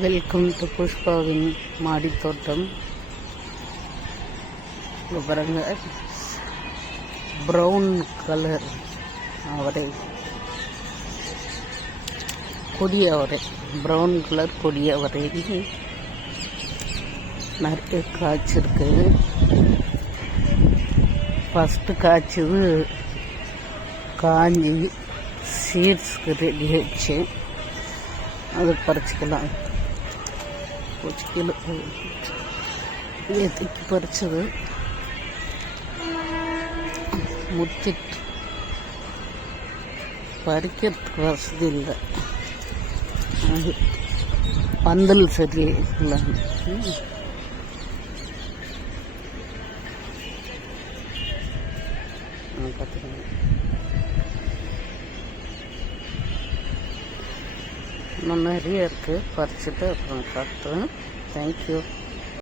Welcome to புஷ்பாவின் மாடித்தோட்டம். பாருங்க, brown colour அவரை, கொடி அவரை, ப்ரௌன் கலர் கொடி அவரை நிறைய காய்ச்சிருக்கு. ஃபஸ்ட்டு காய்ச்சது காஞ்சி சீட்ஸ்க்கு ரெடி ஆயிடுச்சு. அது பறிச்சிக்கலாம். கிலோ ஏற்றிக்கு பறிச்சது முத்திட்டு பறிக்கிறதுக்கு வசதி இல்லை. பந்தல் சரி இல்லை. பார்த்துக்கோங்க, இன்னும் நிறைய இருக்குது. பறிச்சுட்டு அப்புறம் காட்டுறேன். தேங்க்யூ.